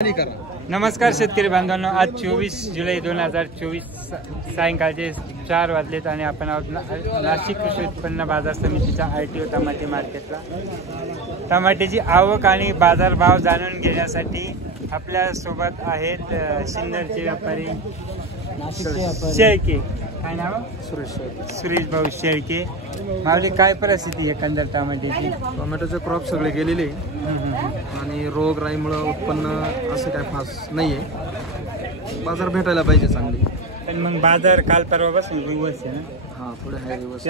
नमस्कार शेतकरी बांधवांनो, आज 24 जुलै 2024 सायंकाळचे 4 वाजलेत आणि आपण आहोत नाशिक कृषी उत्पन्न बाजार समितीच्या ITO टमाटे मार्केटला। टमाट्याची आवक आणि बाजारभाव जाणून घेण्यासाठी आपल्या सोबत आहेत सिन्नरचे व्यापारी शेळके। काय नाव? सुरेश भाऊ शेळके। मावली, काय परिस्थिती एकंदर टमाट्याची? टोमॅटोचे क्रॉप सगळे गेलेले आणि रोगराईमुळे उत्पन्न असं काय खास नाहीये। बाजार भेटायला पाहिजे चांगली, पण मग बाजार काल परवापासून रिवर्स आहे ना? हा, थोडे हाय रिवर्स।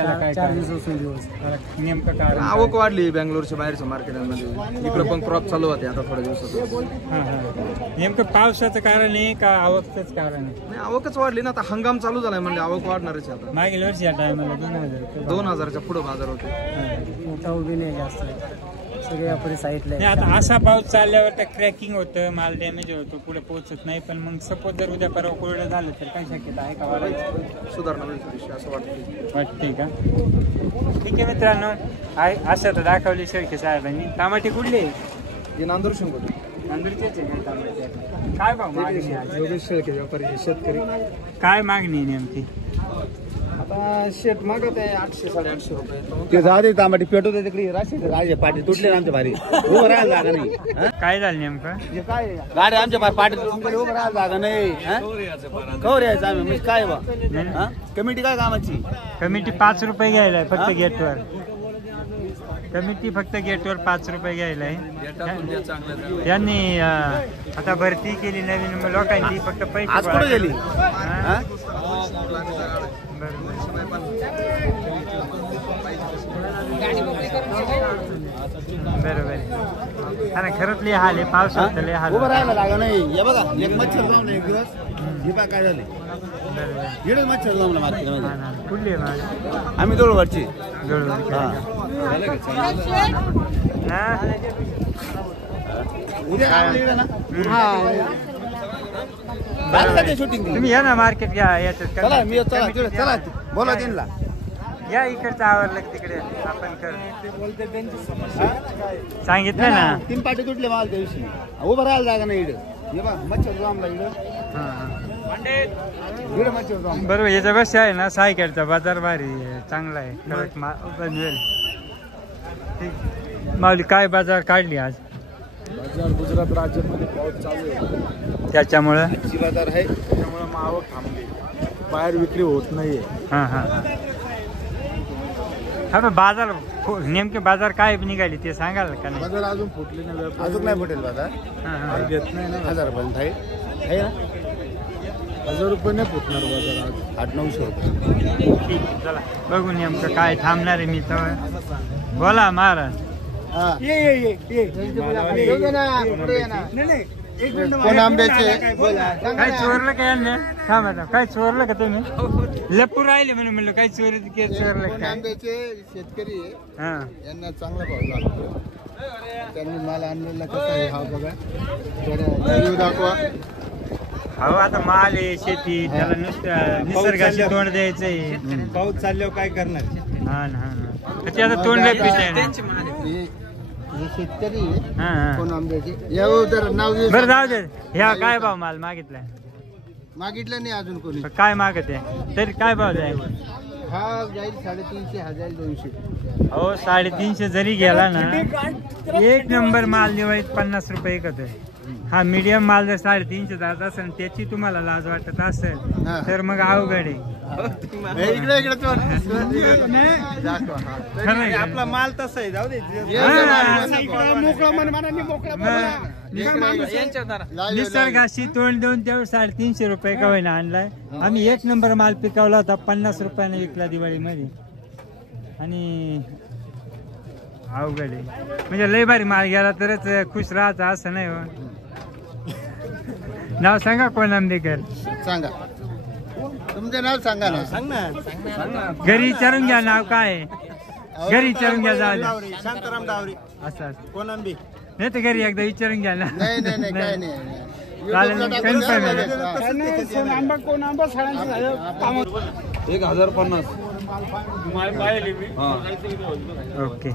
नेमकं कारण आवक वाढली बँगलोरच्या बाहेरच्या मार्केटमध्ये, इकडे पण क्रॉप चालू होते आता थोड्या दिवसात। नेमकं पावसाचं कारण आहे का आवकच कारण आहे? नाही, आवकच वाढली ना, आता हंगाम चालू झालाय म्हणजे आवक वाढणारच आहे। आता मागील वर्षी या टायमाला 2000च्या पुढे बाजार होते। सगळे व्यापारी साईडला। आता असा पाऊस चालल्यावर तर क्रॅकिंग होतं, माल डॅमेज होतो, पुढे पोहोचत नाही। पण मग सपोज जर उद्या परवा कोरडं झालं तर काय शक्यता आहे का वाढायची? सुधारणा होईल थोडीशी असं वाटते का? ठीक आहे मित्रांनो, असं तर दाखवली शेळके साहेबांनी। टमाटे कुठले? हे नांदूर शिंगोटे, नांदूरचेच आहे का टमाटे? काय भाव मागणी आहे? शेळके व्यापारी शेतकरी काय मागणी नेमकी? आता शेट मागत आहे 800 850 रुपये। ते जाऊ दे, टमाटे पेटू दे तिकडे। राजे पाठी तुटले आमच्या भारी, उभं राहायला जागा नाही। काय झालं नेमकं? काय गाडी आमच्या पाठी तुमच्याकडे उभं राहायला जागा नाही। कवर यायचं आम्ही म्हणजे काय बा? कमिटी काय कामाची? कमिटी 5 रुपये घ्यायला फक्त गेटवर। कमिटी फक्त गेटवर 5 रुपये घ्यायला आहे। त्यांनी आता भरती केली नवीन लोकांची, फक्त पैसे आज कुठे गेली? बरोबर आहे। खरंच लय हाल आहे, पावसाळ्यात लय हाल। उभं राहायला जागा नाही। हे बघा, एक मच्छर जाऊन एक दिवस हे बा काय झाले, येडे मच्छर जाऊन मार्केटमध्ये। कुठली आहे? आम्ही दोळवरची। तुम्ही या ना मार्केट घ्या याच्यात। चला बोला त्यांना, या इकडचं आवरलं तिकडे आपण कर सांगितलं ना। 3 पाटी तुटले माल त्या दिवशी, उभं राहायला जागा नाही। हे बा मच्छर जामला इकडं मच्छर जाम। बरोबर, याच्यापेक्षा आहे ना सायकलचा बाजार भारी चांगला आहे, कडक बनवेल। ठीक माऊली, काय बाजार काढली आज? बाजार गुजरात राज्यामध्ये पाऊस चालू आहे, त्याच्यामुळे बाजार आहे, त्यामुळे आवक थांबली, बाहेर विक्री होत नाहीये। हा बाजार नेमके बाजार काय निघाली ते सांगाल का? नाही बाजार अजून फुटले नाही, अजून नाही फुटेल बाजार। घेत नाही ना, 1000 पर्यंत आहे ना। 1000 रुपये नाही फुटणार बाजार आज, 800-900 रुपये। ठीक, चला बघू नेमकं काय थांबणार आहे। मी तर बोला महाराज। कोण आंब्याचे काय चोरलं काय? थांबा, काय चोरलं का तुम्ही? लपू राहिले म्हणलं काय चोरलं काय? आंब्याचे शेतकरी यांना चांगला भाव लागतो, त्यांनी माल आणलेला कसा आहे हा बघा, तर दाखवा। हो, आता माल आहे, शेती, त्याला नुसतं निसर्गाशी तोंड द्यायचंय। पाऊस चालल्यावर काय करणार? हा ना, ते आता तोंड शेतकरी कोण आंब्याचे नाव बरं जाऊ दे। ह्या काय भाव माल मागितलाय? मागितलं नाही अजून कोणी। काय मागत आहे तरी काय भाव जाईल? हा जाईल 350, 1200। हो, 350 जरी गेला ना, एक नंबर माल दिवाळीत 50 रुपये एकच आहे। हा मीडियम माल जर 350 जात असेल, त्याची तुम्हाला लाज वाटत असेल तर मग अवघड आहे। आपला माल तसा आहे, जाऊ दे। निसर्गाशी तोंड देऊन तेवढं 350 रुपये का होईना आणलाय आम्ही। एक नंबर माल पिकवला होता, 50 रुपयाने विकला दिवाळीमध्ये। आणि अवघड आहे म्हणजे लय भारी माल गेला तरच खुश राहायचं असं नाही हो। नाव सांगा कोण आंबेकर? सांगा तुमचं नाव सांगा ना। सांग ना, घरी विचारून घ्या नाव काय, घरी विचारून घ्या। जाऊ शांताराम दावरे असं कोण आंबे नाही तर घरी एकदा विचारून घ्या ना। नाही नाही काय नाही, चालेल, कन्फर्म आहे। 1050 ओके।